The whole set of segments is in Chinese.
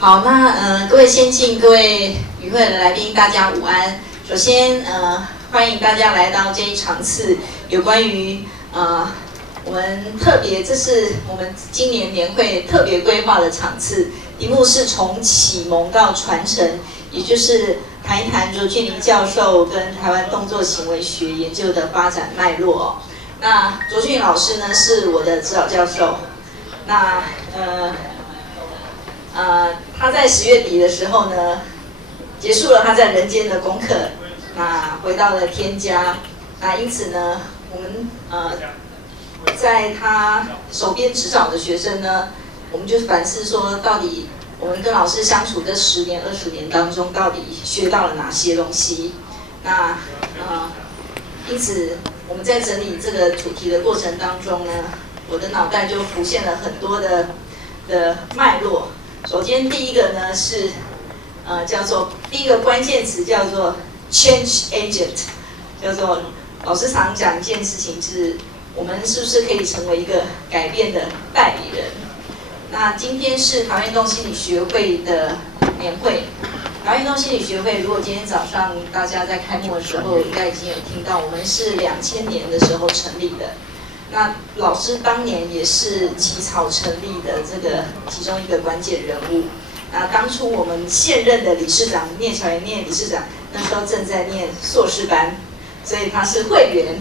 好，那各位先进、各位与会的来宾，大家午安。首先欢迎大家来到这一场次有关于我们特别，这是我们今年年会特别规划的场次，题目是从启蒙到传承，也就是谈一谈卓俊麟教授跟台湾动作行为学研究的发展脉络哦。那卓俊麟老师呢是我的指导教授，那他在10月底的时候呢，结束了他在人间的功课，那回到了天家。那因此呢，我们在他手边指导的学生呢，我们就反思说，到底我们跟老师相处这10年、20年当中，到底学到了哪些东西？那因此我们在整理这个主题的过程当中呢，我的脑袋就浮现了很多的脉络。首先第一个呢是叫做第一个关键词叫做 change agent， 叫做老师常讲一件事情是，我们是不是可以成为一个改变的代理人？那今天是台湾运动心理学会的年会。台湾运动心理学会，如果今天早上大家在开幕的时候，应该已经有听到，我们是2000年的时候成立的。那老师当年也是起草成立的这个其中一个关键人物。那当初我们现任的理事长聂巧言聂理事长，那时候正在念硕士班，所以他是会员。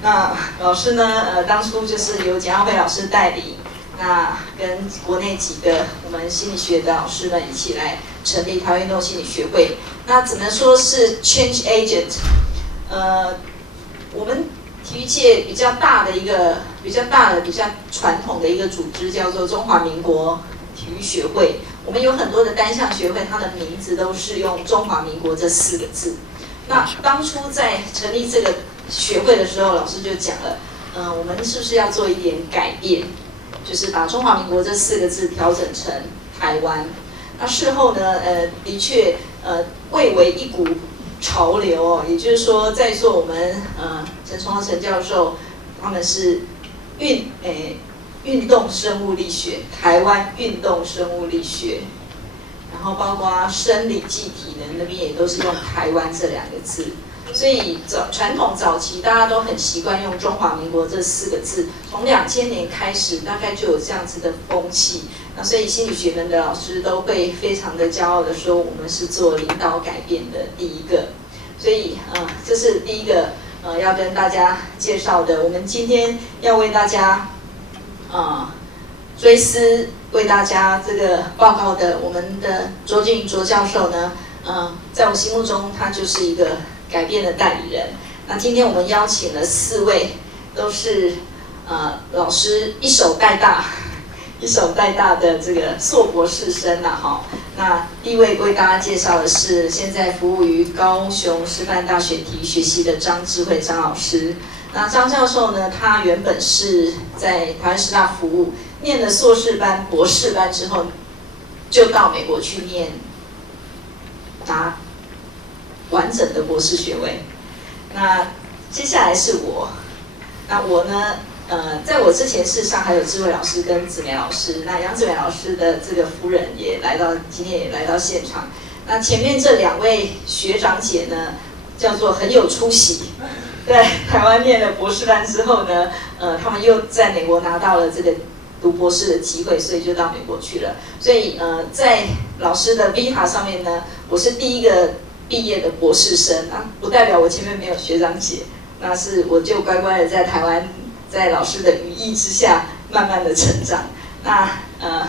那老师呢，当初就是由简耀慧老师带领，那跟国内几个我们心理学的老师们一起来成立台湾运动心理学会。那怎么说是 change agent？ 我们体育界比较大的、比较传统的一个组织叫做中华民国体育学会。我们有很多的单项学会，它的名字都是用中华民国这4个字。那当初在成立这个学会的时候，老师就讲了，我们是不是要做一点改变，就是把中华民国这4个字调整成台湾。那事后呢，的确蔚为一股潮流哦，也就是说，在座我们陈崇豪陈教授，他们是运动生物力学，台湾运动生物力学，然后包括生理暨体能那边也都是用台湾这2个字，所以传统早期大家都很习惯用中华民国这4个字，从2000年开始大概就有这样子的风气。那所以心理学门的老师都会非常的骄傲的说，我们是做领导改变的第一个。所以这是第一个要跟大家介绍的。我们今天要为大家追思，为大家这个报告的我们的卓俊麟卓教授呢，在我心目中他就是一个改变的代理人。那今天我们邀请了4位，都是老师一手带大的这个硕博士生啦哈。那第一位为大家介绍的是现在服务于高雄师范大学体育学系的张智慧张老师。那张教授呢，他原本是在台湾师大服务，念了硕士班、博士班之后，就到美国去拿完整的博士学位。那接下来是我，那我呢？在我之前，事实上还有智慧老师跟子美老师。那杨子美老师的这个夫人今天也来到现场。那前面这2位学长姐呢，叫做很有出息，在台湾念了博士班之后呢，他们又在美国拿到了这个读博士的机会，所以就到美国去了。所以在老师的 Vita 上面呢，我是第一个毕业的博士生啊，不代表我前面没有学长姐，那是我就乖乖的在台湾。在老师的羽翼之下，慢慢的成长。那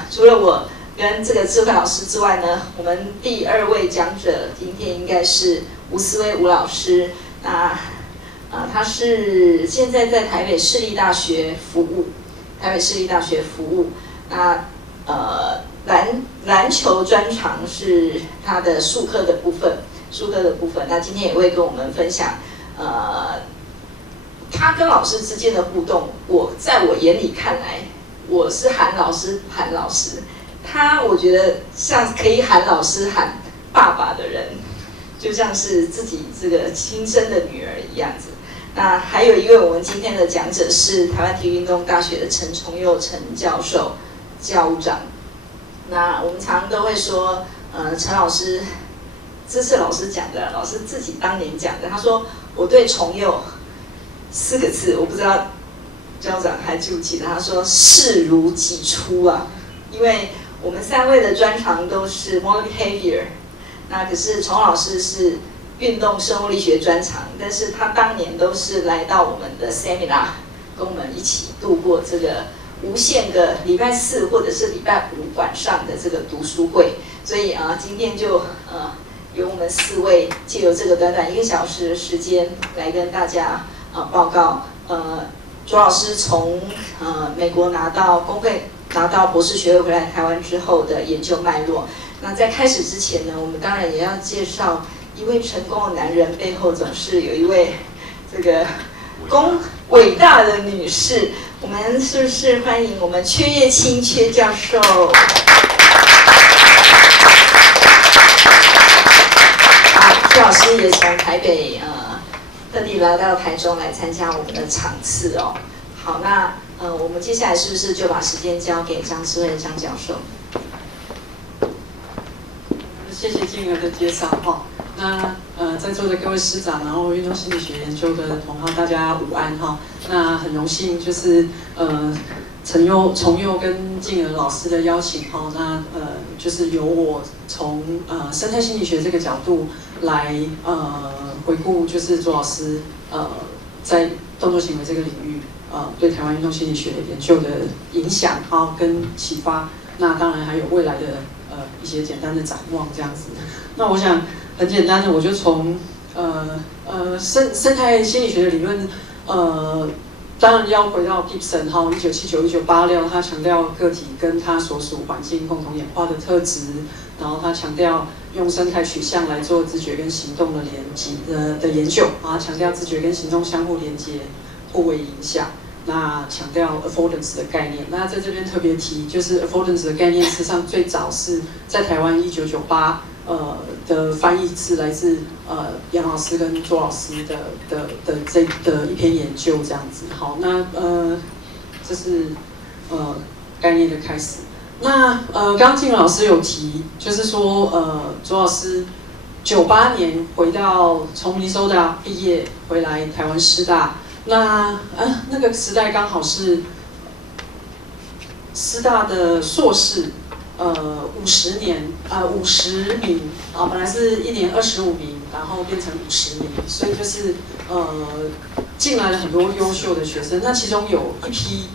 除了我跟这个智慧老师之外呢，我们第2位讲者今天应该是吴思薇吴老师。那他是现在在台北市立大学服务，那篮球专长是他的术科的部分。那今天也会跟我们分享他跟老师之间的互动，在我眼里看来，我是喊老师，我觉得像可以喊老师喊爸爸的人，就像是自己这个亲生的女儿一样子。那还有一位我们今天的讲者是台湾体育运动大学的陈崇佑陈教授教务长。那我们常常都会说，陈老师，这是老师讲的，老师自己当年讲的。他说我对重佑4个字，我不知道校长还记不记得？他说视如己出啊，因为我们3位的专长都是 motor behavior， 那可是崇老师是运动生物力学专长，但是他当年都是来到我们的 seminar， 跟我们一起度过这个无限个礼拜4或者是礼拜5晚上的这个读书会，所以今天就由我们4位借由这个短短1个小时的时间来跟大家报告卓老师从美国拿到博士学位回来台湾之后的研究脉络。那在开始之前呢，我们当然也要介绍一位成功的男人背后总是有一位这个伟大的女士。我们是不是欢迎我们阙叶青阙教授？阙老师也从台北特地来到台中来参加我们的场次哦。好，那我们接下来是不是就把时间交给张诗慧张教授？谢谢静儿的介绍哈。那在座的各位师长，然后运动心理学研究的同好，大家午安哈。那很荣幸就是重佑跟静儿老师的邀请哈。那就是由我从生态心理学这个角度来回顾，就是卓老师在动作行为这个领域对台湾运动心理学研究的影响哈跟启发。那当然还有未来的一些简单的展望这样子。那我想很简单的，我就从生态心理学的理论，当然要回到 Gibson 哈，1979、1986，他强调个体跟他所属环境共同演化的特质，然后他强调用生态取向来做知觉跟行动的的研究，啊，强调知觉跟行动相互连接、互为影响。那强调 affordance 的概念，那在这边特别提，就是 affordance 的概念，事实上最早是在台湾1998的翻译是来自杨老师跟卓老师的一篇研究这样子。好，那这是概念的开始。那刚静老师有提，就是说卓老师98年从明尼苏达毕业回来台湾师大。那个时代刚好是师大的硕士，50名本来是1年25名，然后变成50名，所以就是进来了很多优秀的学生。那其中有一批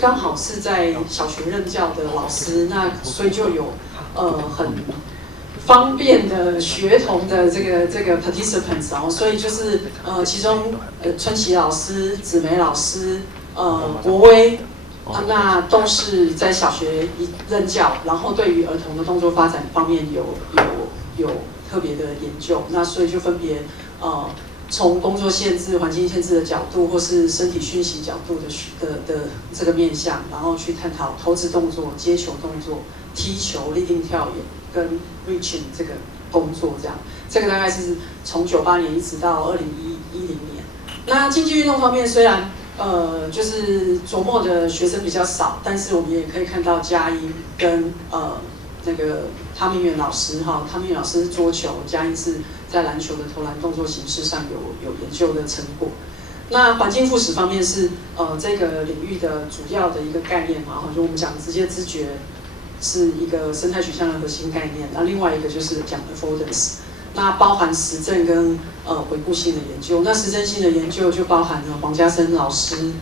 刚好是在小学任教的老师，那所以就有很方便的学童的这个 participants， 然后所以就是其中春琪老师、子梅老师、国威，那都是在小学任教，然后对于儿童的动作发展方面有特别的研究，那所以就分别从工作限制、环境限制的角度，或是身体讯息角度的这个面向，然后去探讨投掷动作、接球动作、踢球、立定跳远跟 reaching 这个工作这样。这个大概是从98年一直到2010年。那竞技运动方面，虽然就是琢磨的学生比较少，但是我们也可以看到佳音跟那个汤明远老师哈，汤明远老师是桌球，佳音是在篮球的投篮动作形式上有研究的成果。那环境复始方面是这个领域的主要的一个概念嘛，就我们讲直接知觉是一个生态取向的核心概念。那另外一个就是讲 affordance， 那包含实证跟回顾性的研究。那实证性的研究就包含了黄家生老师、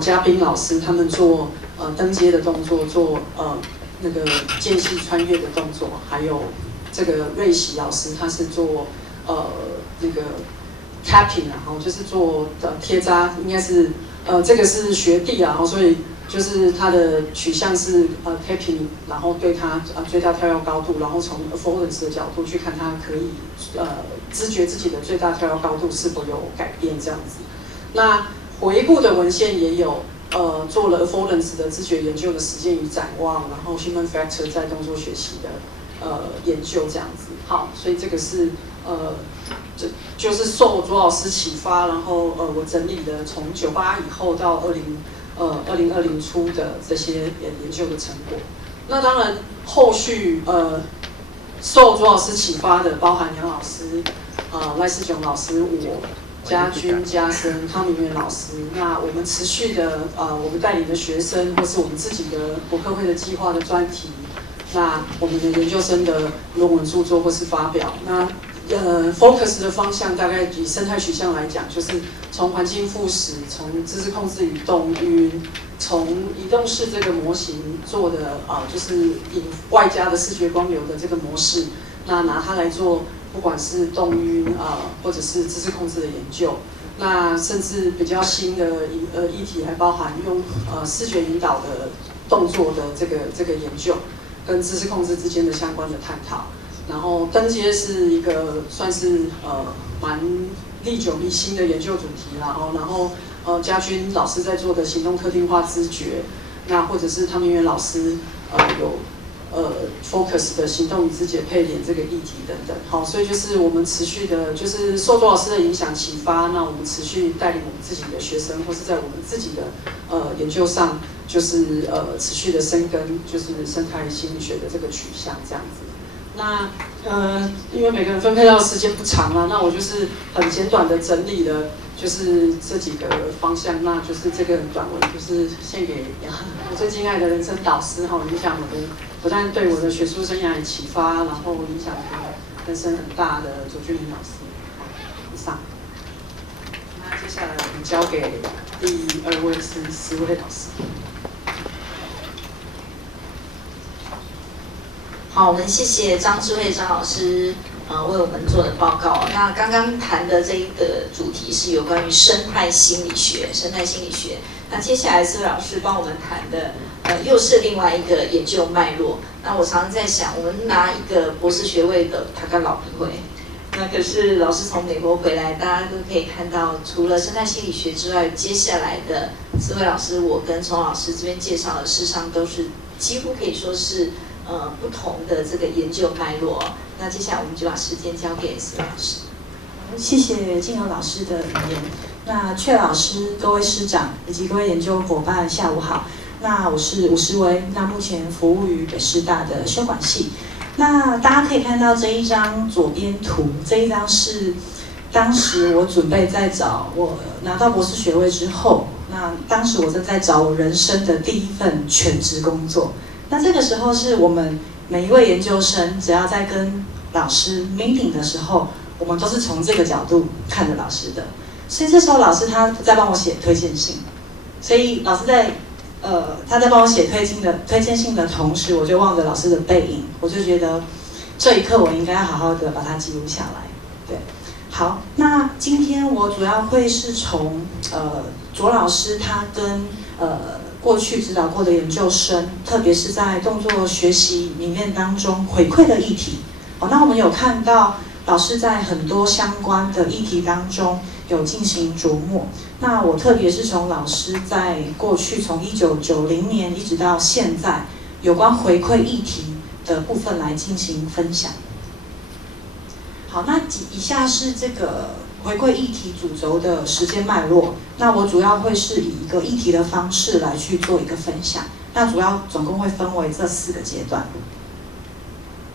嘉宾老师他们做登阶的动作，做那个间隙穿越的动作，还有这个瑞喜老师他是做那个 tapping 然后就是做贴扎，应该是这个是学弟啊，所以就是他的取向是tapping， 然后对他最大跳跃高度，然后从 affordance 的角度去看他可以知觉自己的最大跳跃高度是否有改变这样子。那回顾的文献也有做了 affordance 的知觉研究的实践与展望，然后 human factor 在动作学习的研究这样子。好，所以这个是就是受卓老师启发，然后我整理的从98以后到2020初的这些研究的成果。那当然后续受左老师启发的，包含杨老师、赖世炯老师、我、家军、家生、汤明元老师，那我们持续的我们带领的学生，或是我们自己的国科会的计划的专题，那我们的研究生的论文著作或是发表，那focus 的方向大概以生态取向来讲，就是从环境复始，从知识控制与动晕，从移动式这个模型做的就是以外加的视觉光流的这个模式，那拿它来做不管是动晕或者是知识控制的研究，那甚至比较新的议题还包含用视觉引导的动作的这个研究，跟知识控制之间的相关的探讨。然后登阶是一个算是蛮历久弥新的研究主题啦，然后家军老师在做的行动特定化知觉，那或者是汤明元老师有focus 的行动与知觉配连这个议题等等，好，所以就是我们持续的，就是受左老师的影响启发，那我们持续带领我们自己的学生，或是在我们自己的研究上，就是持续的深耕，就是生态心理学的这个取向这样子。那因为每个人分配到的时间不长啦，那我就是很简短的整理了，就是这几个方向，那就是这个短文就是献给我最敬爱的人生导师影响我的，不但对我的学术生涯有启发，然后影响我人生很大的左俊霖老师。以上。那接下来我们交给第2位是施威老师。好，我们谢谢张智慧张老师为我们做的报告。那刚刚谈的这一个主题是有关于生态心理学，那接下来施威老师帮我们谈的又是另外一个研究脉络。那我常常在想，我们拿一个博士学位的他跟老皮会，那可是老师从美国回来，大家都可以看到，除了生态心理学之外，接下来的施威老师我跟丛老师这边介绍的，事实上都是几乎可以说是不同的这个研究脉络。那接下来我们就把时间交给施威老师。谢谢静柔老师的引言。那阙老师、各位师长以及各位研究伙伴，下午好。那我是吴诗薇，那目前服务于北师大的修管系。那大家可以看到这一张左边图，这一张是当时我准备在找我拿到博士学位之后，那当时我正在找我人生的第一份全职工作。那这个时候是我们每一位研究生，只要在跟老师 meeting 的时候，我们都是从这个角度看着老师的。所以这时候老师他在帮我写推荐信，所以老师在他在帮我写推荐信的同时，我就望着老师的背影，我就觉得这一刻我应该好好的把它记录下来。对，好，那今天我主要会是从左老师他跟过去指导过的研究生，特别是在动作学习里面当中回馈的议题。那我们有看到老师在很多相关的议题当中有进行琢磨。那我特别是从老师在过去从1990年一直到现在有关回馈议题的部分来进行分享。好，那以下是这个回馈议题主轴的时间脉络。那我主要会是以一个议题的方式来去做一个分享。那主要总共会分为这4个阶段。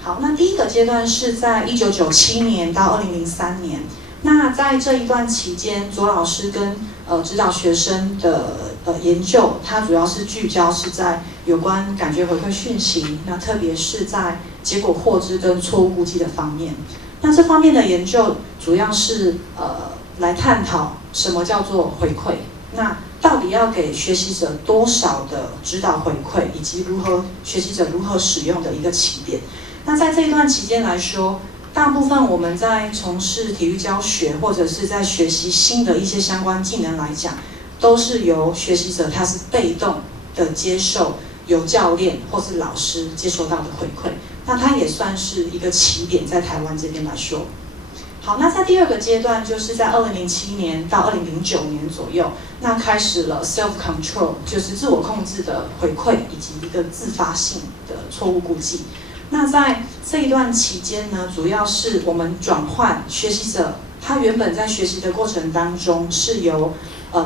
好，那第一个阶段是在1997年到2003年。那在这一段期间，左老师跟指导学生的研究，它主要是聚焦是在有关感觉回馈讯息，那特别是在结果获知跟错误估计的方面。那这方面的研究主要是来探讨什么叫做回馈，那到底要给学习者多少的指导回馈，以及学习者如何使用的一个起点。那在这一段期间来说，大部分我们在从事体育教学或者是在学习新的一些相关技能来讲，都是由学习者他是被动的接受由教练或是老师接收到的回馈，那它也算是一个起点，在台湾这边来说。好，那在第2个阶段，就是在2007年到2009年左右，那开始了 self control， 就是自我控制的回馈以及一个自发性的错误估计。那在这一段期间呢，主要是我们转换学习者，他原本在学习的过程当中是由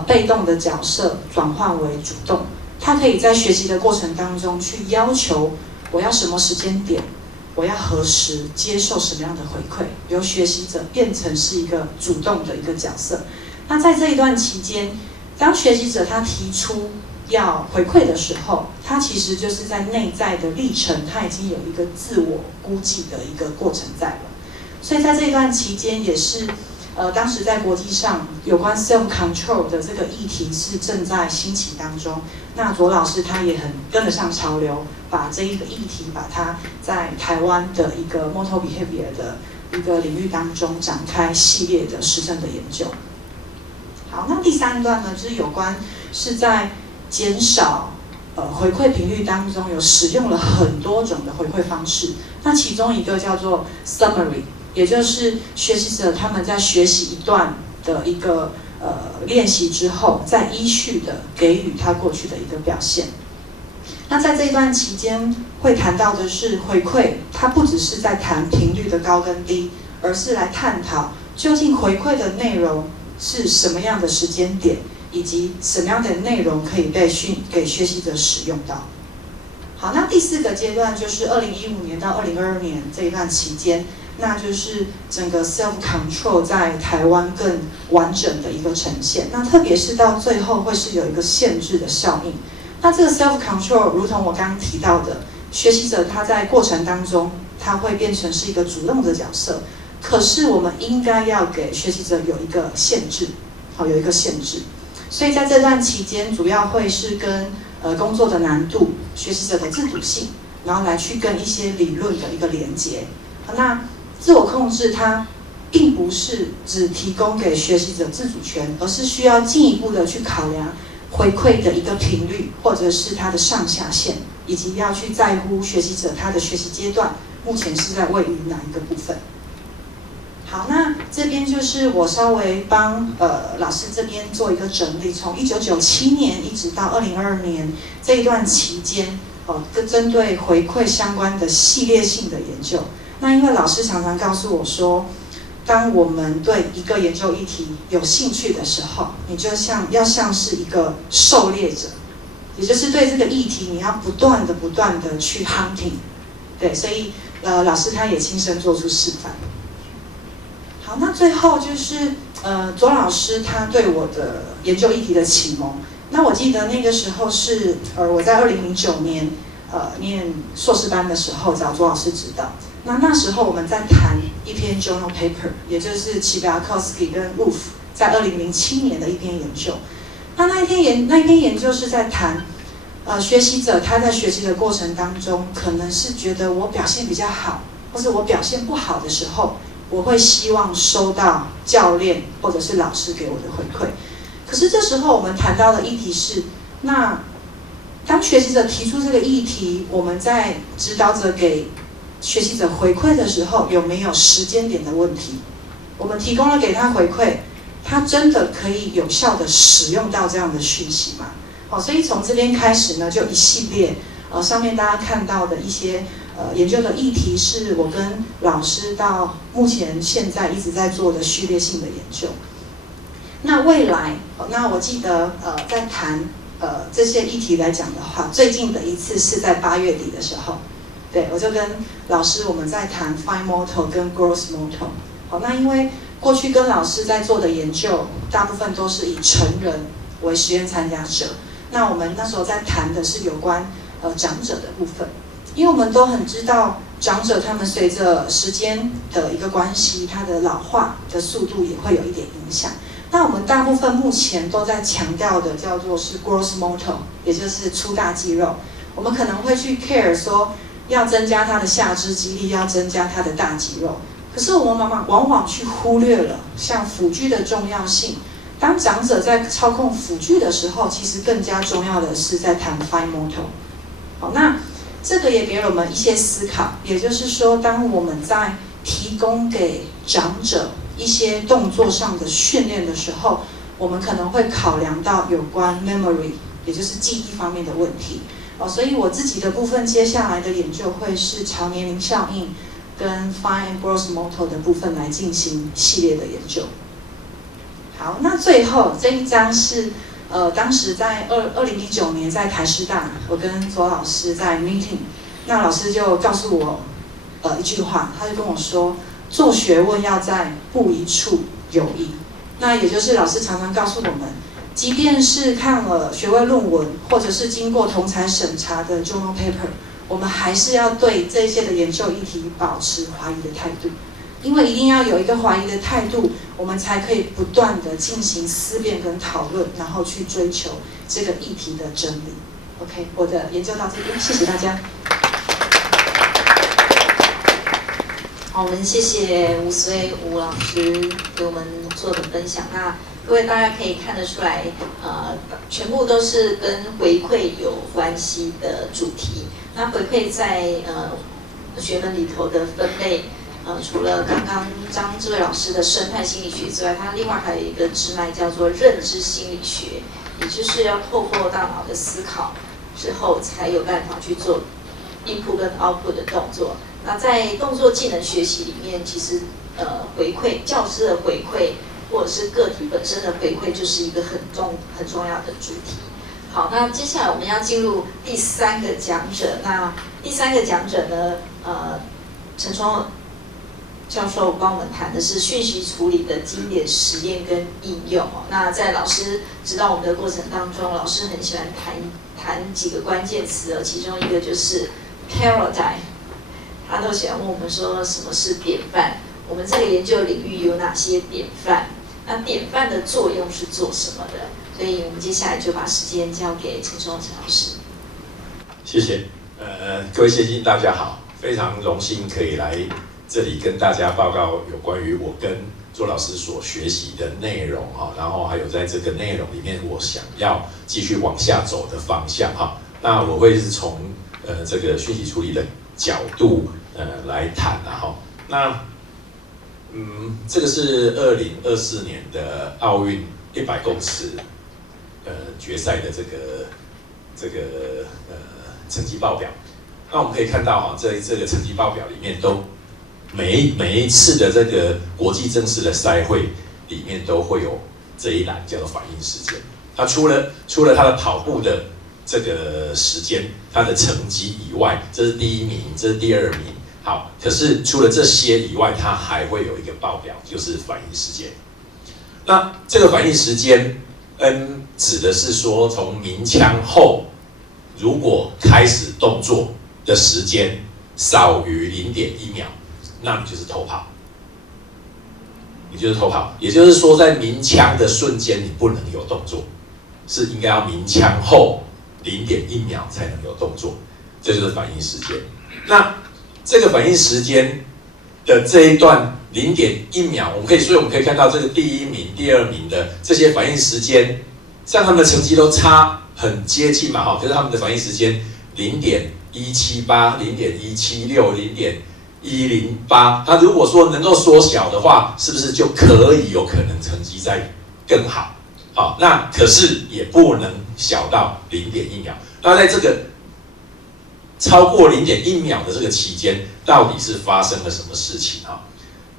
被动的角色转换为主动，他可以在学习的过程当中去要求我要什么时间点，我要何时接受什么样的回馈，由学习者变成是一个主动的一个角色。那在这一段期间，当学习者他提出要回馈的时候，他其实就是在内在的历程，他已经有一个自我估计的一个过程在了。所以在这一段期间，也是当时在国际上有关 self control 的这个议题是正在兴起当中。那左老师他也很跟得上潮流，把这一个议题，把它在台湾的一个 motor behavior 的一个领域当中展开系列的实证的研究。好，那第3段呢，就是有关是在减少回馈频率当中有使用了很多种的回馈方式。那其中一个叫做 summary， 也就是学习者他们在学习一段的一个练习之后，再依序的给予他过去的一个表现。那在这一段期间会谈到的是回馈，它不只是在谈频率的高跟低，而是来探讨究竟回馈的内容是什么样的时间点，以及什么样的内容可以被给学习者使用到。好，那第4个阶段就是2015年到2022年这一段期间，那就是整个 self control 在台湾更完整的一个呈现。那特别是到最后会是有一个限制的效应。那这个 self control 如同我刚刚提到的，学习者他在过程当中他会变成是一个主动的角色，可是我们应该要给学习者有一个限制，好，有一个限制。所以在这段期间，主要会是跟工作的难度、学习者的自主性，然后来去跟一些理论的一个连结。那自我控制它并不是只提供给学习者自主权，而是需要进一步的去考量回馈的一个频率，或者是它的上下限，以及要去在乎学习者他的学习阶段目前是在位于哪一个部分。好，那这边就是我稍微帮老师这边做一个整理，从1997年一直到2022年这一段期间，针对回馈相关的系列性的研究。那因为老师常常告诉我说，当我们对一个研究议题有兴趣的时候，你就要像是一个狩猎者，也就是对这个议题你要不断的去 hunting， 对，所以老师他也亲身做出示范。好，那最后就是左老师他对我的研究议题的启蒙。那我记得那个时候是我在2009年念硕士班的时候找左老师指导。那时候我们在谈一篇 journal paper， 也就是 Chibakowski 跟 Wolf 在2007年的一篇研究。那一篇研究是在谈学习者他在学习的过程当中，可能是觉得我表现比较好，或者我表现不好的时候，我会希望收到教练或者是老师给我的回馈。可是这时候我们谈到的议题是，那当学习者提出这个议题，我们在指导者给学习者回馈的时候，有没有时间点的问题？我们提供了给他回馈，他真的可以有效的使用到这样的讯息吗？所以从这边开始呢，就一系列上面大家看到的一些研究的议题，是我跟老师到目前现在一直在做的序列性的研究。那未来，那我记得在谈这些议题来讲的话，最近的一次是在8月底的时候，对，我就跟老师我们在谈 fine motor 跟 gross motor。好，那因为过去跟老师在做的研究，大部分都是以成人为实验参加者。那我们那时候在谈的是有关长者的部分，因为我们都很知道长者他们随着时间的一个关系，他的老化的速度也会有一点影响。那我们大部分目前都在强调的叫做是 gross motor， 也就是粗大肌肉。我们可能会去 care 说要增加他的下肢肌力，要增加他的大肌肉。可是我们往往去忽略了像辅具的重要性。当长者在操控辅具的时候，其实更加重要的是在谈 fine motor。好，那这个也给了我们一些思考，也就是说，当我们在提供给长者一些动作上的训练的时候，我们可能会考量到有关 memory， 也就是记忆方面的问题。所以我自己的部分接下来的研究会是朝年龄效应跟 fine and gross motor 的部分来进行系列的研究。好，那最后这一章是当时在2019年在台师大，我跟左老师在 meeting，那老师就告诉我一句话，他就跟我说，做学问要在不一处有一。那也就是老师常常告诉我们，即便是看了学位论文，或者是经过同侪审查的 journal paper， 我们还是要对这些的研究议题保持怀疑的态度，因为一定要有一个怀疑的态度，我们才可以不断的进行思辨跟讨论，然后去追求这个议题的真理。OK， 我的研究到这边，谢谢大家。好，我们谢谢吴思维吴老师给我们做的分享。那各位大家可以看得出来，全部都是跟回馈有关系的主题。那回馈在学门里头的分类，除了刚刚张志伟老师的生态心理学之外，它另外还有一个支脉叫做认知心理学，也就是要透过大脑的思考之后，才有办法去做 input 跟 output 的动作。那在动作技能学习里面，其实回馈教师的回馈，或者是个体本身的回馈，就是一个很重要的主题。好，那接下来我们要进入第3个讲者。那第3个讲者呢，陈崇教授帮我们谈的是讯息处理的经典实验跟应用。那在老师指导我们的过程当中，老师很喜欢谈几个关键词其中一个就是 paradigm。他都喜欢问我们说什么是典范，我们这个研究领域有哪些典范？那典范的作用是做什么的？所以我们接下来就把时间交给陈崇陈老师。谢谢，各位先生大家好，非常荣幸可以来这里跟大家报告有关于我跟周老师所学习的内容哈，然后还有在这个内容里面我想要继续往下走的方向哈。那我会是从这个讯息处理的角度来谈啊哈。那这个是2024年的奥运100公尺决赛的这个成绩报表。那我们可以看到哈，在这个成绩报表里面都每一次的这个国际正式的赛会里面都会有这一栏叫做反应时间。它除了它的跑步的这个时间，它的成绩以外，这是第1名，这是第2名。好，可是除了这些以外，它还会有一个报表，就是反应时间。那这个反应时间，指的是说从鸣枪后，如果开始动作的时间少于0.1秒，那你就是偷跑。你就是偷跑，也就是说，在鸣枪的瞬间你不能有动作，是应该要鸣枪后0.1秒才能有动作，这就是反应时间。那这个反应时间的这一段0.1秒，我们可以看到这个第1名、第2名的这些反应时间，像他们的成绩都差很接近嘛，哈，可是他们的反应时间0.178、0.176、0.108，它如果说能够缩小的话，是不是就有可能成绩再更好？好，那可是也不能小到0.1秒。那在这个超过0.1秒的这个期间，到底是发生了什么事情啊？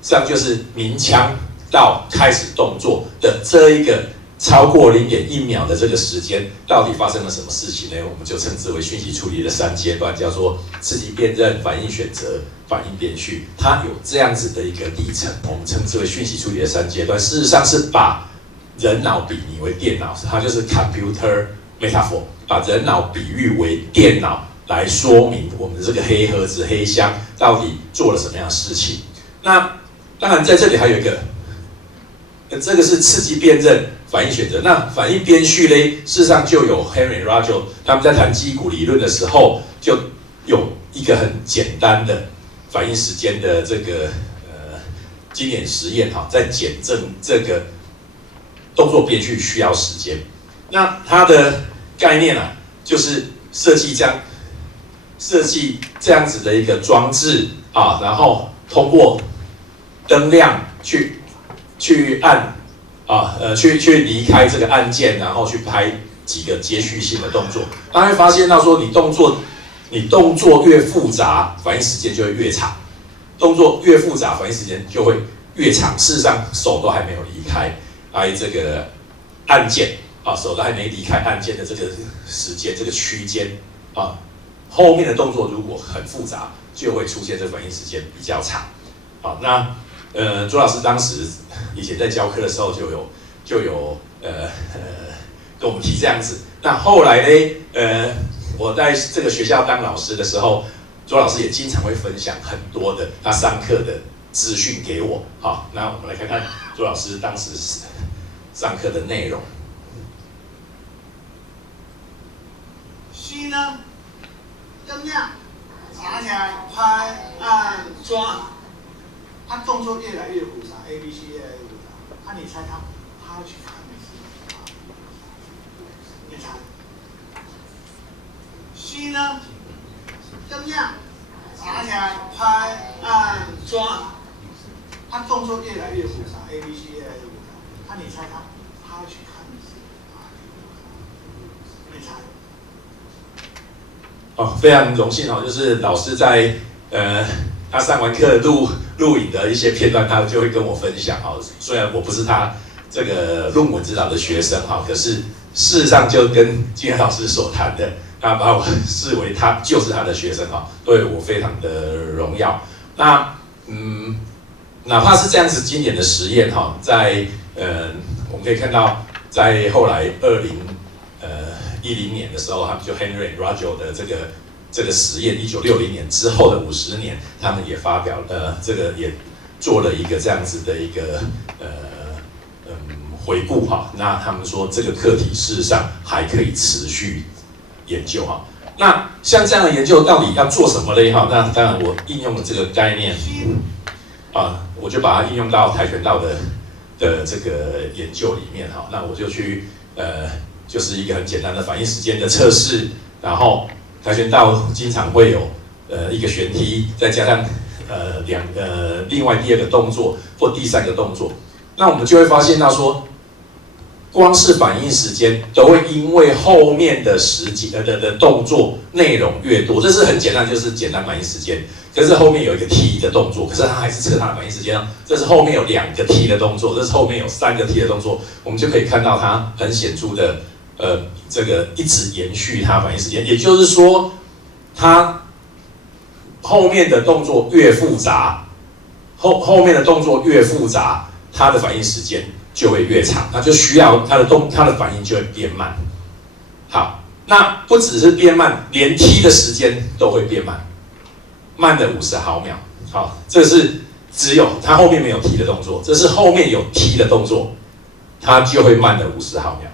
这样就是鸣枪到开始动作的这一个超过0.1秒的这个时间，到底发生了什么事情呢？我们就称之为讯息处理的3阶段，叫做刺激辨认、反应选择、反应编序。它有这样子的一个历程，我们称之为讯息处理的3阶段。事实上是把人脑比拟为电脑，它就是 computer metaphor， 把人脑比喻为电脑，来说明我们的这个黑盒子、黑箱到底做了什么样的事情。那当然在这里还有一个，这个是刺激辨认、反应选择。那反应编序呢，事实上就有 Henry Rajol 他们在谈肌骨理论的时候，就有一个很简单的反应时间的这个经典实验哈，在检证这个动作编序需要时间。那它的概念啊，就是设计这样子的一个装置啊，然后通过灯亮去按去离开这个按键，然后去拍几个接续性的动作。大家会发现到说，你动作越复杂，反应时间就会越长；动作越复杂，反应时间就会越长。事实上，手都还没有离开这个按键啊，手都还没离开按键的这个时间，这个区间啊。后面的动作如果很复杂，就会出现这反应时间比较长。好，那朱老师当时以前在教课的时候就有跟我们提这样子。那后来呢，我在这个学校当老师的时候，朱老师也经常会分享很多的他上课的资讯给我。好，那我们来看看朱老师当时上课的内容。C 呢，怎样？拿起来，拍、按、抓，它动作越来越复杂 ，A、B、C 越来越复杂。你猜他要去看的是？你猜 ？C 呢，怎样？拿起来，拍、按、抓，它动作越来越复杂 ，A、B、C 越来越复杂。你猜他要去看的是？你猜？非常荣幸就是老师在他上完课录影的一些片段，他就会跟我分享虽然我不是他这个论文指导的学生可是事实上就跟金元老师所谈的，他把我视为他就是他的学生对我非常的荣耀。那哪怕是这样子经典的实验在我们可以看到，在后来2010年的时候，他们就 Henry and Roger 的这个实验，1960年之后的50年，他们也发表这个也做了一个这样子的一个回顾那他们说这个课题事实上还可以持续研究那像这样的研究到底要做什么嘞那当然我应用了这个概念我就把它应用到跆拳道的这个研究里面那我就去就是一个很简单的反应时间的测试，然后跆拳道经常会有一个旋踢，再加上另外第二个动作或第三个动作，那我们就会发现到说，光是反应时间都会因为后面的时间的动作内容越多，这是很简单，就是简单反应时间。可是后面有一个 T 的动作，可是它还是测它的反应时间这是后面有2个 T 的动作，这是后面有3个 T 的动作，我们就可以看到它很显著的这个一直延续它反应时间，也就是说，它后面的动作越复杂，后面的动作越复杂，它的反应时间就会越长，那就需要它的反应就会变慢。好，那不只是变慢，连踢的时间都会变慢，慢的50毫秒。好，这是只有它后面没有踢的动作，这是后面有踢的动作，它就会慢的50毫秒。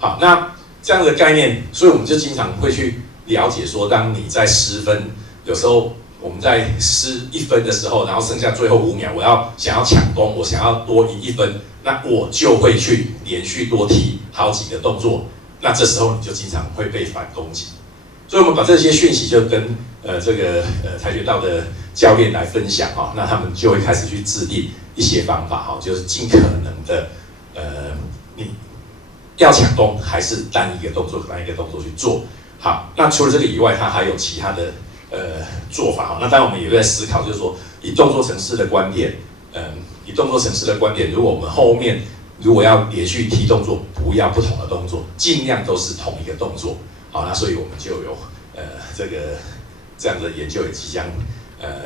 好，那这样的概念，所以我们就经常会去了解说，当你在失分，有时候我们在失1分的时候，然后剩下最后5秒，我想要抢攻，我想要多赢1分，那我就会去连续多踢好几个动作，那这时候你就经常会被反攻击。所以我们把这些讯息就跟这个跆拳道的教练来分享那他们就会开始去制定一些方法就是尽可能的你要抢攻还是单一个动作去做。好，那除了这个以外，它还有其他的做法那当然我们也在思考，就是说以动作程式的观点，如果我们后面如果要连续踢动作，不要不同的动作，尽量都是同一个动作。好，那所以我们就有这样的研究也即将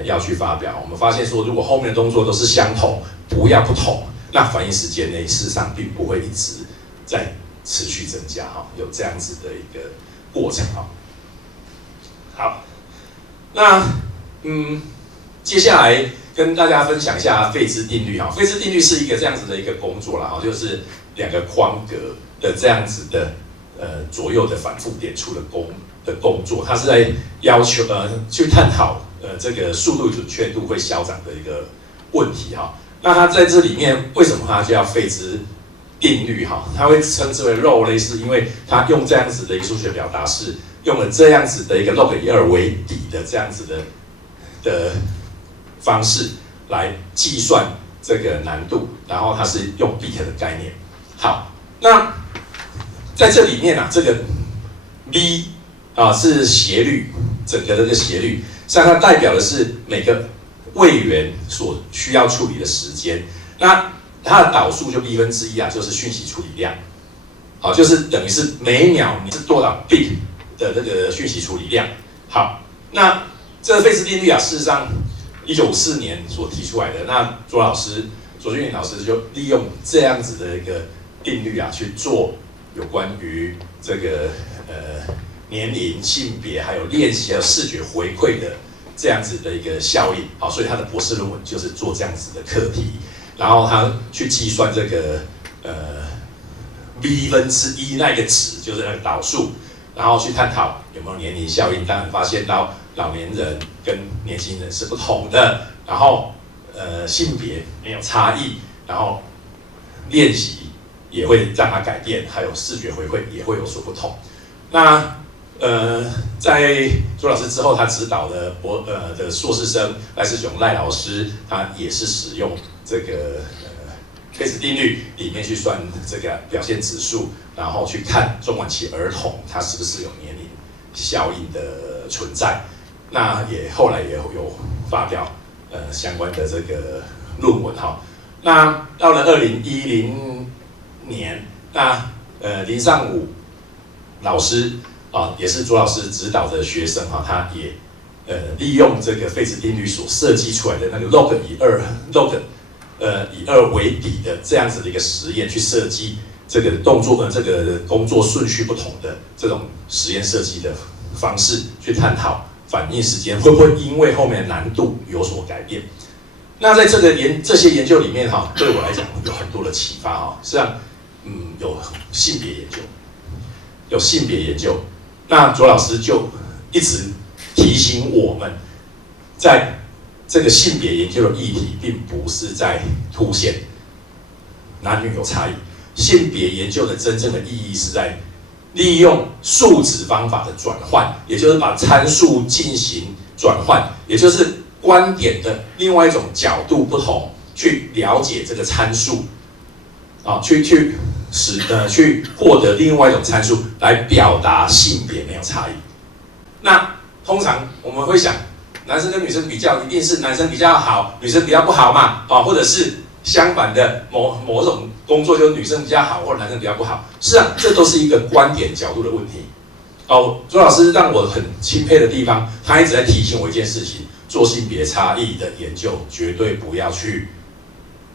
要去发表。我们发现说，如果后面的动作都是相同，不要不同，那反应时间呢，事实上并不会一直在持续增加有这样子的一个过程好，那接下来跟大家分享一下费兹定律费兹定律是一个这样子的一个工作啦就是2个框格的这样子的左右的反复点出的工作，它是在要求去探讨这个速度准确度会消长的一个问题那它在这里面为什么它叫费兹定律它会称之为 rho 类似，因为它用这样子的一个数学表达式，用了这样子的一个 log2 为底的这样子的方式来计算这个难度，然后它是用 bit 的概念。好，那在这里面这个 v 是斜率，整个的这个斜率，像它代表的是每个位元所需要处理的时间。那它的导数就 1/1就是讯息处理量，好，就是等于是每秒你是多少 bit 的这个讯息处理量，好，那这个费兹定律啊，事实上1954年所提出来的。那卓俊麟老师就利用这样子的一个定律啊，去做有关于这个年龄、性别，还有练习、还有视觉回馈的这样子的一个效应。好，所以他的博士论文就是做这样子的课题，然后他去计算这个1/v 那个值，就是那个导数，然后去探讨有没有年龄效应。当然发现到老年人跟年轻人是不同的，然后性别没有差异，然后练习也会让它改变，还有视觉回馈也会有所不同。那在朱老师之后，他指导的的硕士生赖世雄赖老师，他也是使用这个费兹定律里面去算这个表现指数，然后去看中晚期儿童他是不是有年龄效应的存在。那后来也有发表相关的这个论文哈。那到了2010年，那林尚武老师啊，也是卓老师指导的学生哈，他也利用这个费兹定律所设计出来的那个 log 以2为底的这样子的一个实验，去设计这个动作这个工作顺序不同的这种实验设计的方式，去探讨反应时间会不会因为后面的难度有所改变。那在这些研究里面哈，对我来讲有很多的启发哈。实际上，有性别研究，那卓老师就一直提醒我们，在这个性别研究的议题，并不是在凸显男女有差异。性别研究的真正的意义是在利用数值方法的转换，也就是把参数进行转换，也就是观点的另外一种角度不同，去了解这个参数，啊，去获得另外一种参数来表达性别没有差异。那通常我们会想，男生跟女生比较，一定是男生比较好，女生比较不好嘛，啊，或者是相反的某种工作就是女生比较好，或者男生比较不好。是啊，这都是一个观点角度的问题。哦，周老师让我很钦佩的地方，他一直在提醒我一件事情：做性别差异的研究，绝对不要去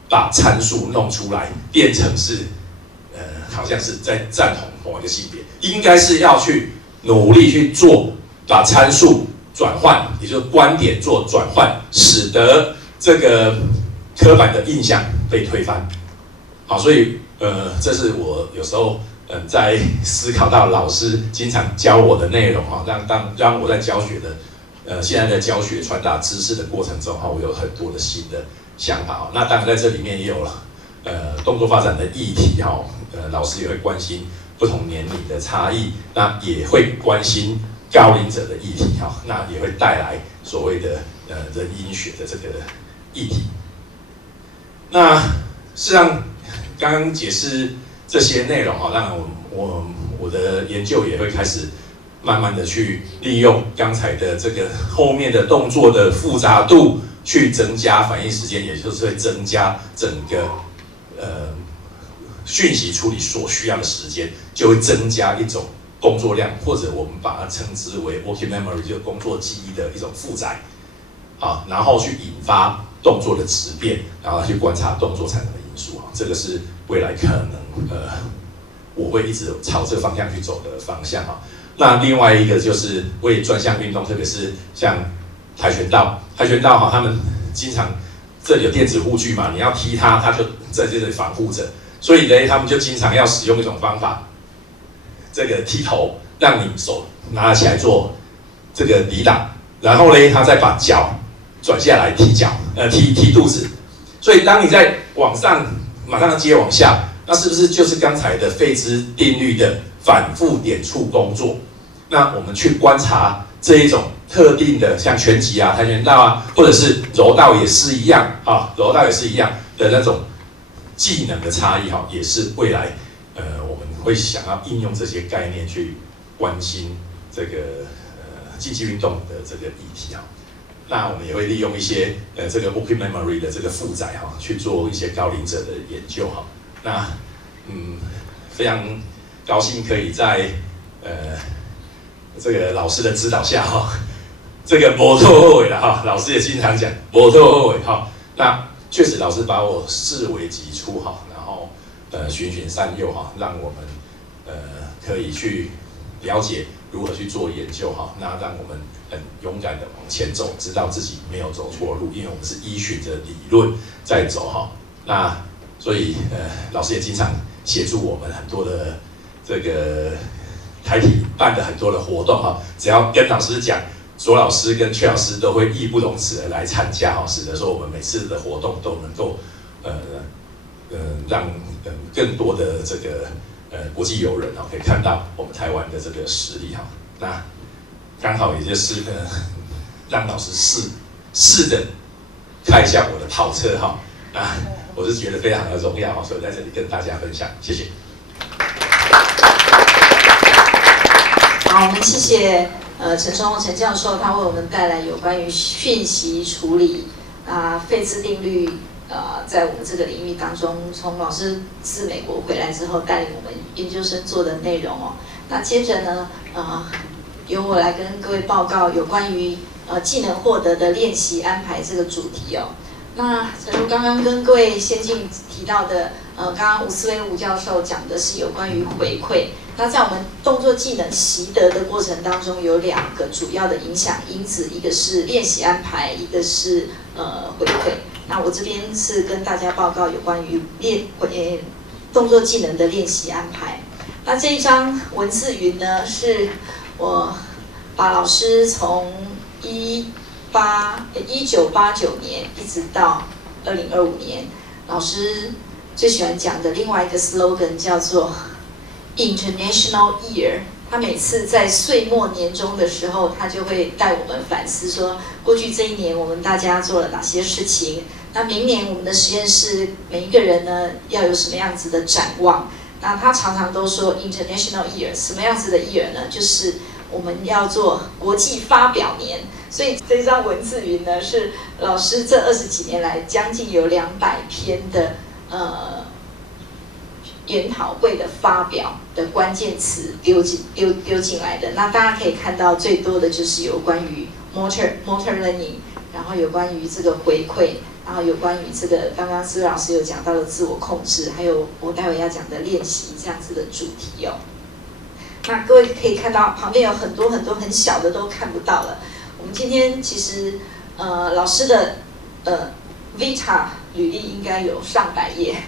把参数弄出来，变成是好像是在赞同某一个性别，应该是要去努力去做，把参数转换，也就是观点做转换，使得这个刻板的印象被推翻。好，所以这是我有时候在思考到老师经常教我的内容哈，让我在教学的现在在教学传达知识的过程中哈，我有很多的新的想法。那当然在这里面也有了动作发展的议题哈，老师也会关心不同年龄的差异，那也会关心高龄者的议题哈，那也会带来所谓的人因学的这个议题。那事实上刚刚解释这些内容哈，当然我的研究也会开始慢慢的去利用刚才的这个后面的动作的复杂度，去增加反应时间，也就是会增加整个讯息处理所需要的时间，就会增加一种工作量，或者我们把它称之为 working memory， 就是工作记忆的一种负载，啊，然后去引发动作的质变，然后去观察动作产生的因素，这个是未来可能我会一直朝这个方向去走的方向哈。那另外一个就是为专项运动，特别是像跆拳道哈，他们经常这里有电子护具嘛，你要踢它，它就在这里防护着，所以呢，他们就经常要使用一种方法，这个踢头，让你手拿起来做这个抵挡，然后呢，他再把脚转下来踢脚，踢肚子，所以当你在往上马上接往下，那是不是就是刚才的费兹定律的反复点触工作？那我们去观察这一种特定的，像拳击啊、跆拳道啊，或者是柔道也是一样啊，柔道也是一样的那种技能的差异哈，也是未来我们会想要应用这些概念去关心这个竞技运动的这个议题哈。那我们也会利用一些这个 working memory 的这个负载哈，去做一些高龄者的研究哈。那非常高兴可以在这个老师的指导下哈，这个没头后尾了哈，老师也经常讲没头后尾哈。那确实老师把我视为己出哈，然后循循善诱哈，让我们可以去了解如何去做研究哈，那让我们很勇敢的往前走，知道自己没有走错路，因为我们是依循着理论在走哈。那所以老师也经常协助我们很多的这个台体办的很多的活动哈，只要跟老师讲，左老师跟阙老师都会义不容辞的来参加哈，使得说我们每次的活动都能够让更多的这个国际友人可以看到我们台湾的这个实力哈。那刚好也就是让老师试着看一下我的跑车哈，那我是觉得非常的荣耀哈，所以在这里跟大家分享，谢谢。好，我们谢谢陈松宏陈教授，他为我们带来有关于讯息处理费兹定律在我们这个领域当中，从老师自美国回来之后带领我们研究生做的内容哦。那接着呢，由我来跟各位报告有关于技能获得的练习安排这个主题哦。那正如刚刚跟各位先进提到的，刚刚吴思威吴教授讲的是有关于回馈。那在我们动作技能习得的过程当中，有两个主要的影响因子，一个是练习安排，一个是回馈。那我这边是跟大家报告有关于动作技能的练习安排。那这一张文字云呢，是我把老师从1989年一直到2025年，老师最喜欢讲的另外一个 slogan 叫做 International Year。他每次在岁末年终的时候，他就会带我们反思说，过去这一年我们大家做了哪些事情。那明年我们的实验室每一个人呢，要有什么样子的展望？那他常常都说 International Year， 什么样子的 year 呢？就是我们要做国际发表年。所以这张文字云呢，是老师这20几年来将近有200篇的研讨会的发表的关键词丢进来的。那大家可以看到最多的就是有关于 motor learning， 然后有关于这个回馈，然后有关于这个刚刚思维老师有讲到的自我控制，还有我待会要讲的练习这样子的主题哦。那各位可以看到旁边有很多很小的都看不到了。我们今天其实老师的Vita 履历应该有上百页，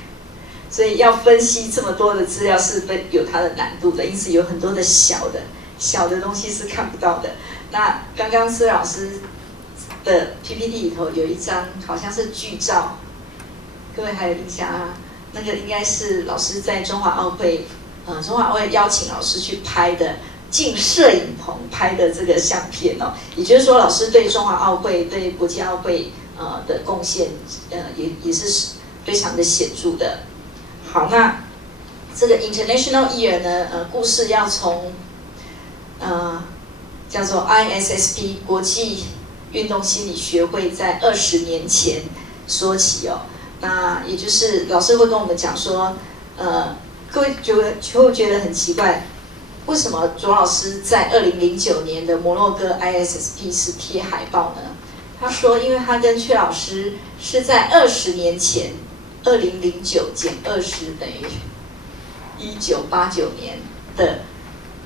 所以要分析这么多的资料是有它的难度的，因此有很多的小的东西是看不到的。那刚刚思老师的 PPT 里头有一张好像是剧照，各位还有印象啊？那个应该是老师在中华奥会，中华奥会邀请老师去拍的，进摄影棚拍的这个相片哦。也就是说，老师对中华奥会、对国际奥会的贡献，也是非常的显著的。好，那这个 International Year 呢，故事要从叫做 ISSP 国际运动心理学会在20年前说起哦。那也就是老师会跟我们讲说，各位就会觉得很奇怪，为什么卓老师在2009年的摩洛哥 ISSP 是贴海报呢？他说，因为他跟阙老师是在20年前，2009减20等于1989年的，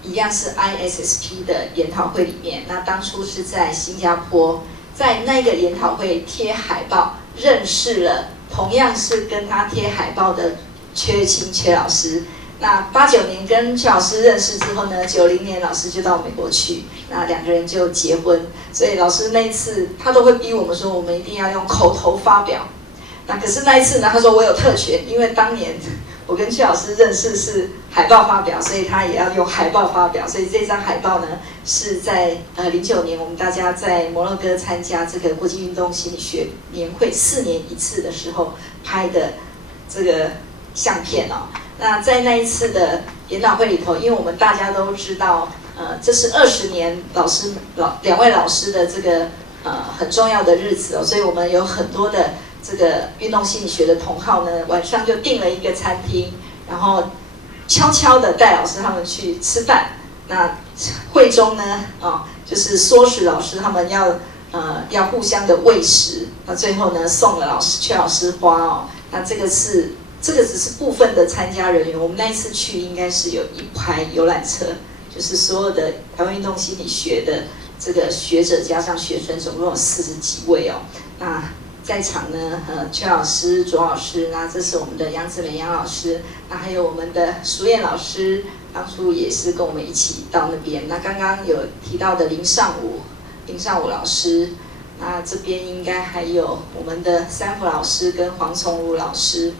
一样是 ISSP 的研讨会里面。那当初是在新加坡，在那个研讨会贴海报，认识了同样是跟他贴海报的阙老师。那89年跟阙老师认识之后呢，90年老师就到美国去，那2个人就结婚。所以老师那一次他都会逼我们说，我们一定要用口头发表。那可是那一次呢，他说我有特权，因为当年我跟阙老师认识是海报发表，所以他也要用海报发表。所以这张海报呢，是在09年我们大家在摩洛哥参加这个国际运动心理学年会4年一次的时候拍的这个相片哦。那在那一次的研讨会里头，因为我们大家都知道，这是20年2位老师的这个很重要的日子哦，所以我们有很多的这个运动心理学的同好呢，晚上就订了一个餐厅，然后悄悄的带老师他们去吃饭。那会中呢，就是唆使老师他们要互相的喂食，那最后呢送了阙老师花哦。那这个只是部分的参加人员，我们那一次去应该是有一排游览车，就是所有的台湾运动心理学的这个学者加上学生，总共有40几位哦。那在场呢，阙老师、卓老师，那这是我们的杨子美杨老师，那还有我们的淑燕老师，当初也是跟我们一起到那边。那刚刚有提到的林尚武老师，那这边应该还有我们的三福老师跟黄崇儒老师，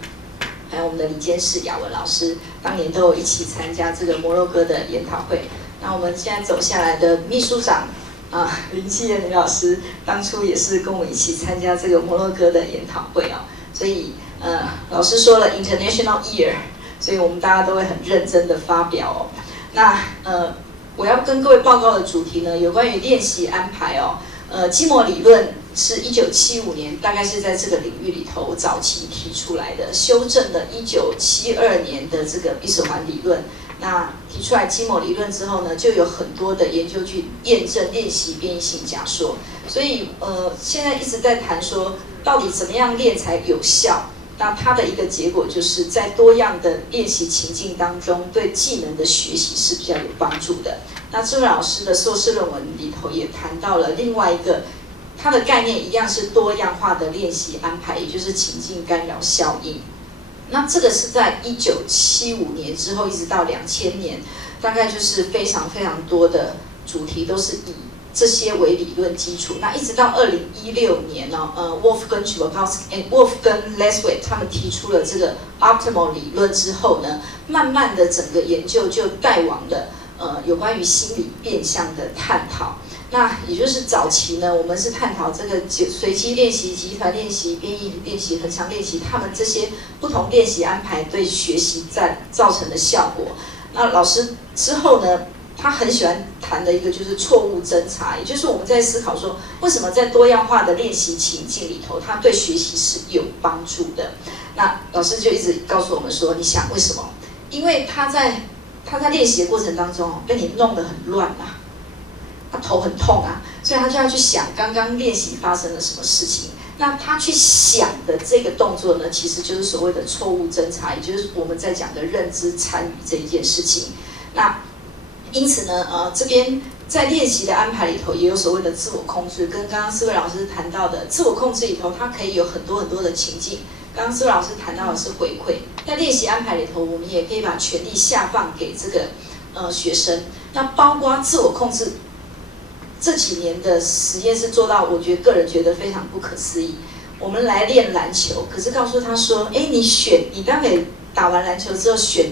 还有我们的李监事雅文老师，当年都有一起参加这个摩洛哥的研讨会。那我们现在走下来的秘书长林继燕老师，当初也是跟我们一起参加这个摩洛哥的研讨会哦。所以老师说了 International Year， 所以我们大家都会很认真的发表哦。那我要跟各位报告的主题呢，有关于练习安排哦。基摩理论是1975年，大概是在这个领域里头早期提出来的，修正的1972年的这个闭锁环理论。那提出来基摩理论之后呢，就有很多的研究去验证练习变异性假说。所以现在一直在谈说，到底怎么样练才有效？那它的一个结果就是在多样的练习情境当中，对技能的学习是比较有帮助的。那志伟老师的硕士论文里头也谈到了另外一个，它的概念一样是多样化的练习安排，也就是情境干扰效应。那这个是在1975年之后一直到2000年，大概就是非常非常多的主题都是以这些为理论基础。那一直到2016年Wolf 跟 Wolf 跟 Lesway 他们提出了这个 Optimal 理论之后呢，慢慢的整个研究就带往了有关于心理变相的探讨。那也就是早期呢，我们是探讨这个随机练习、集团练习、编译练习、恒常练习，他们这些不同练习安排对学习造成的效果。那老师之后呢，他很喜欢谈的一个就是错误侦查，也就是我们在思考说，为什么在多样化的练习情境里头，它对学习是有帮助的。那老师就一直告诉我们说，你想为什么？因为他在练习的过程当中被你弄得很乱啊。他头很痛啊，所以他就要去想刚刚练习发生了什么事情。那他去想的这个动作呢，其实就是所谓的错误侦查，也就是我们在讲的认知参与这一件事情。那因此呢，这边在练习的安排里头也有所谓的自我控制，跟刚刚思维老师谈到的自我控制里头，它可以有很多很多的情境。刚刚思维老师谈到的是回馈，在练习安排里头，我们也可以把权力下放给这个学生。那包括自我控制。这几年的实验是做到，我个人觉得非常不可思议。我们来练篮球，可是告诉他说：“你待会打完篮球之后，选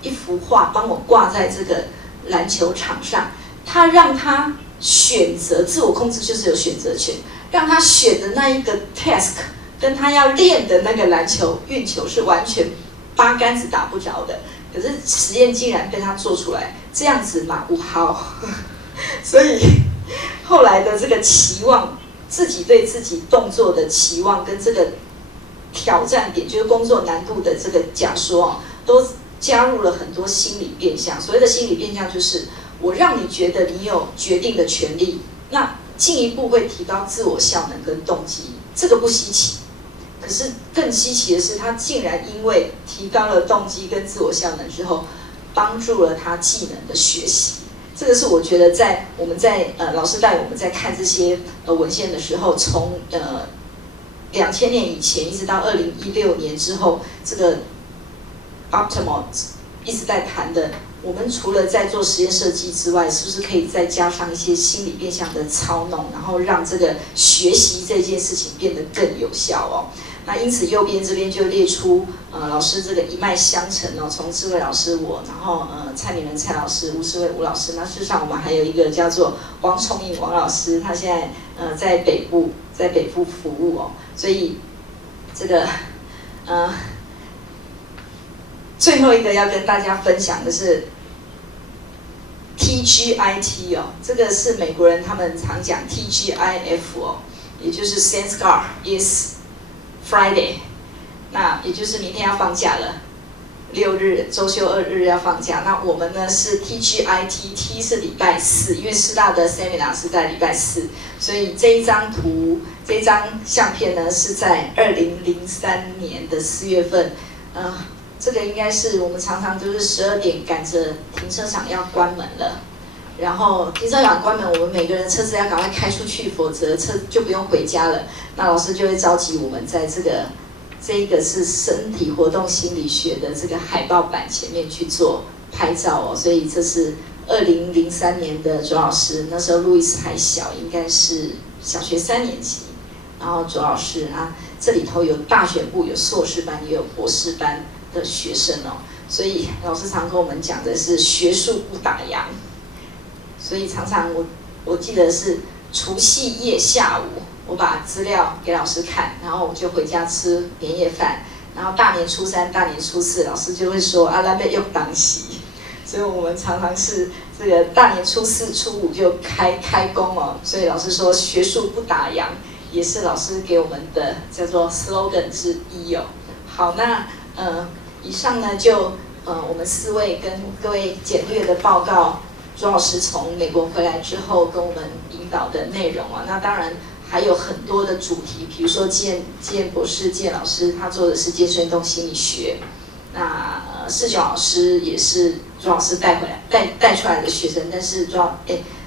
一幅画，帮我挂在这个篮球场上。”他让他选择，自我控制就是有选择权，让他选的那一个 task 跟他要练的那个篮球运球是完全八竿子打不着的。可是实验竟然被他做出来，这样子嘛，好，所以。后来的这个期望，自己对自己动作的期望跟这个挑战点，就是工作难度的这个假说都加入了很多心理变相。所谓的心理变相，就是我让你觉得你有决定的权利，那进一步会提高自我效能跟动机，这个不稀奇。可是更稀奇的是，他竟然因为提高了动机跟自我效能之后，帮助了他技能的学习。这个是我觉得我们在老师带我们在看这些文献的时候，从2000年以前一直到2016年之后，这个 Optimal 一直在谈的，我们除了在做实验设计之外，是不是可以再加上一些心理变相的操弄，然后让这个学习这件事情变得更有效哦？那因此右边这边就列出老师这个一脉相承哦，从智慧老师我，然后蔡敏仁蔡老师，吴世伟吴老师。那事实上我们还有一个叫做王崇颖王老师，他现在在北部服务哦。所以这个最后一个要跟大家分享的是 TGIT 哦，这个是美国人他们常讲 TGIF 哦，也就是 Thank God is Friday， 那也就是明天要放假了。6日，周休2日要放假。那我们呢是 TGIT，T 是礼拜4，因为师大的 seminar 是在礼拜4，所以这一张图，这一张相片呢是在2003年的4月份。这个应该是我们常常就是12点赶着停车场要关门了，然后停车场关门，我们每个人车子要赶快开出去，否则车就不用回家了。那老师就会召集我们在这一个是身体活动心理学的这个海报板前面去做拍照哦，所以这是2003年的卓老师，那时候路易斯还小，应该是小学3年级，然后卓老师啊，这里头有大学部，有硕士班，也有博士班的学生哦，所以老师常跟我们讲的是学术不打烊，所以常常我记得是除夕夜下午，我把资料给老师看，然后我就回家吃年夜饭，然后大年初3、大年初4，老师就会说啊，咱们用当席，所以我们常常是这个大年初4、初5就开工哦，所以老师说学术不打烊，也是老师给我们的叫做 slogan 之一哦。好，那以上呢就我们4位跟各位简略的报告卓老师从美国回来之后跟我们引导的内容啊，那当然还有很多的主题，比如说建博士、建老师他做的是接触运动心理学，那世炯老师也是卓老师带出来的学生，但是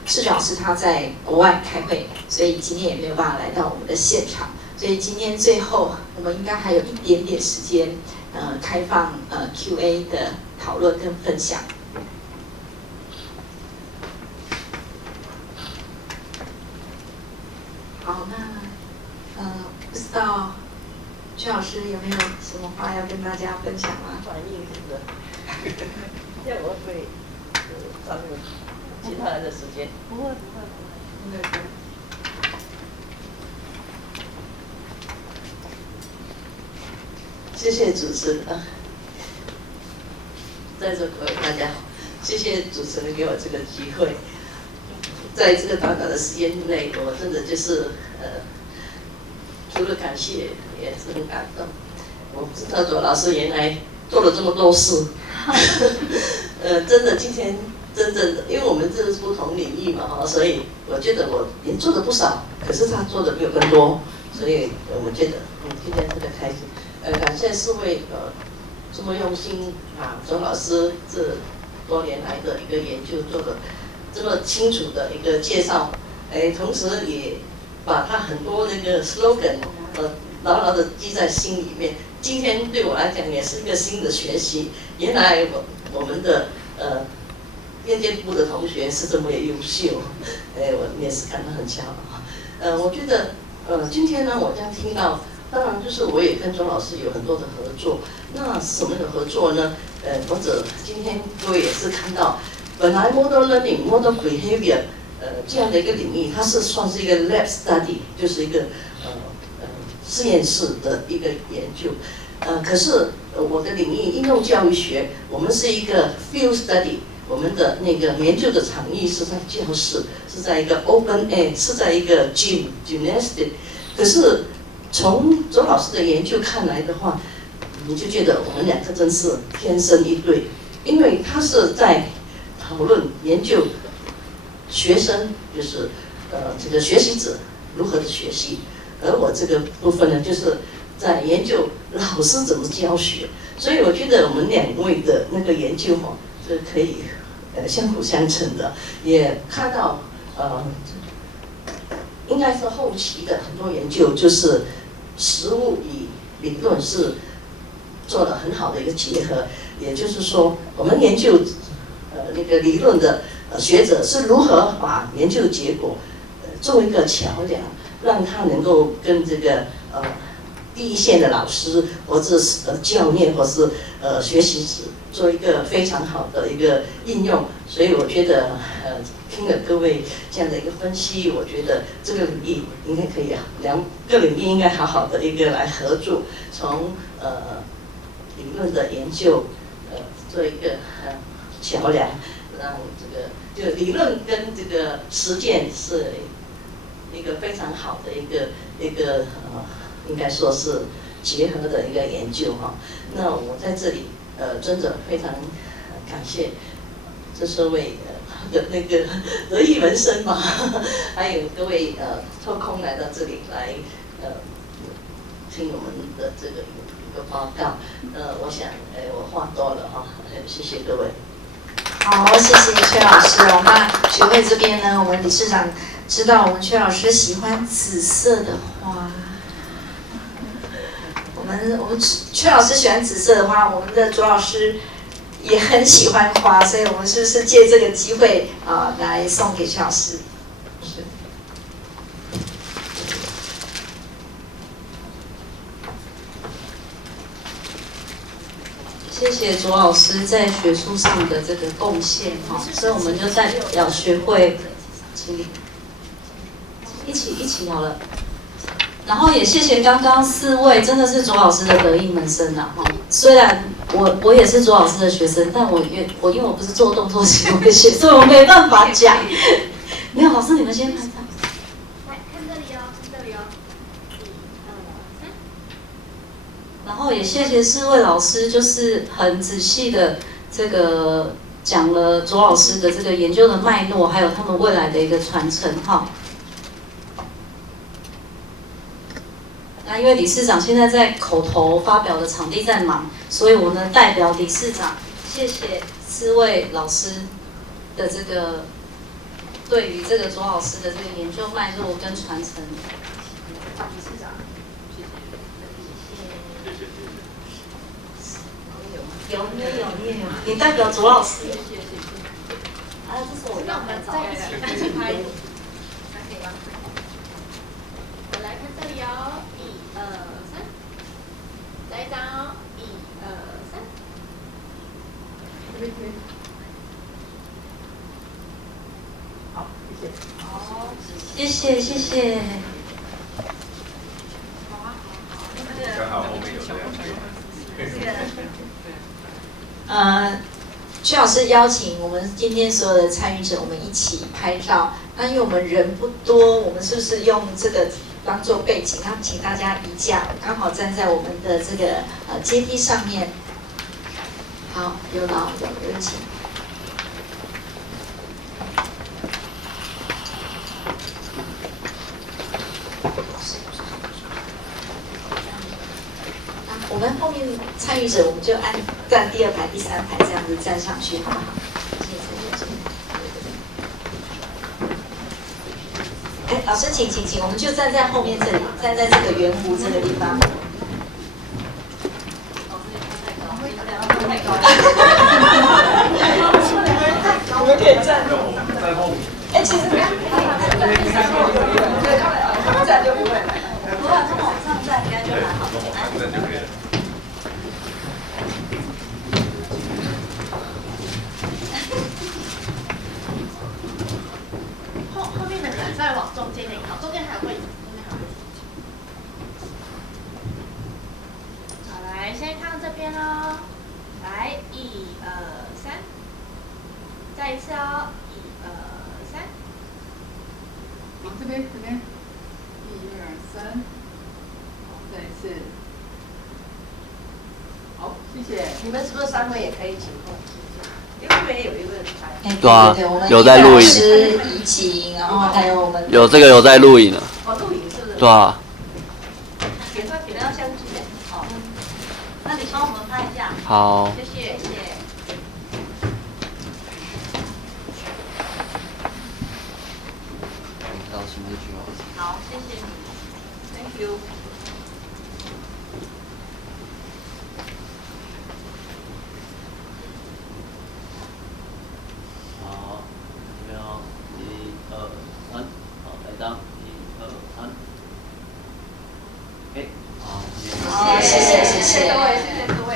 世炯老师他在国外开会，所以今天也没有办法来到我们的现场，所以今天最后我们应该还有一点点时间。开放Q&A 的讨论跟分享。好，那不知道曲老师有没有什么话要跟大家分享吗？蛮应付的，这样我会占用其他人的时间。不会。谢谢主持人，在座各位大家好，谢谢主持人给我这个机会，在这个短短的时间内，我真的就是除了感谢，也是很感动。我不知道卓老师原来做了这么多事，真的今天真正的，因为我们这是不同领域嘛所以我觉得我也做了不少，可是他做的比我更多，所以我觉得今天特别开心。感谢4位这么用心卓老师这多年来的一个研究做的这么清楚的一个介绍，同时也把他很多那个 slogan 牢牢的记在心里面。今天对我来讲也是一个新的学习，原来我们的业界部的同学是这么优秀，我也是感到很骄傲。我觉得今天呢，我将听到。当然，就是我也跟周老师有很多的合作。那什么的合作呢？或者今天各位也是看到，本来 model learning、model behavior 这样的一个领域，它是算是一个 lab study， 就是一个实验室的一个研究。可是我的领域应用教育学，我们是一个 field study， 我们的那个研究的场域是在教室，是在一个 open air， 是在一个 gymnastic。可是从周老师的研究看来的话，你就觉得我们两个真是天生一对，因为他是在讨论研究学生，就是这个学习者如何的学习，而我这个部分呢，就是在研究老师怎么教学，所以我觉得我们2位的那个研究是可以相辅相成的，也看到应该是后期的很多研究就是实务与理论是做了很好的一个结合，也就是说，我们研究那个理论的学者是如何把研究结果做一个桥梁，让他能够跟这个第一线的老师或者是教练或是学习者做一个非常好的一个应用，所以我觉得听了各位这样的一个分析，我觉得这个领域应该可以2个领域应该好好的一个来合作，从理论的研究做一个桥梁，让这个就理论跟这个实践是一个非常好的一个应该说是结合的一个研究那我在这里尊者非常感谢这社会的那个得意门生嘛，还有各位抽空来到这里来听我们的这个一个报告。我想我话多了哈，谢谢各位。好，谢谢阙老师哦。那学会这边呢，我们理事长知道我们阙老师喜欢紫色的花。我们阙老师喜欢紫色的花，我们的卓老师也很喜欢花，所以我们是不是借这个机会来送给阙老师？是。谢谢卓老师在学术上的这个贡献哈，所以我们就代表学会，请一起好了。然后也谢谢刚刚4位，真的是卓老师的得意门生啊哈。虽然我也是卓老师的学生，但因为我不是做动作行为学，所以我没办法讲。没有，老师你们先拍照。来看这里哦，看这里哦。然后也谢谢4位老师，就是很仔细的这个讲了卓老师的这个研究的脉络，还有他们未来的一个传承哈。那因为理事长现在在口头发表的场地在忙，所以我呢代表理事长，谢谢4位老师的这个对于这个卓老师的这个研究脉络跟传承。理事长。有，你也有，你代表卓老师。啊，这是我让我们在一起拍，可以吗？我来看这里哦，1、2、3，再一张哦，1、2、3，这边。好，谢谢。好，谢谢。好啊。刚好后面有这样。阙老师邀请我们今天所有的参与者，我们一起拍照。那因为我们人不多，我们是不是用这个当做背景？然后请大家移驾，刚好站在我们的这个阶梯上面。好，有请。我们后面参与者，我们就按站第2排、第3排这样子站上去，好不好？哎，老师，请，我们就站在后面这里，站在这个圆弧这个地方。我们可以站。哎，其实站就不会了。如果从往上站，应该就还好。站就可以了。后面的人再往中间一点，好，中间还有位置，好，来，先看这边哦，来，1、2、3，再一次哦，1、2、3，好，这边，1、2、3，好，再一次，好，谢谢。你们是不是3位也可以请空？因为这边有一个人拍。对啊我们有在录影老师怡晴，然后还有我们有这个有在录影了。录影是不是？对啊。给他要相机耶。好。那你帮我们拍一下。好。谢谢。好，谢谢你 ，Thank you。好，这边哦，1、2、3，好，来一张，1、2、3。哎，好，谢谢各位，谢谢各位。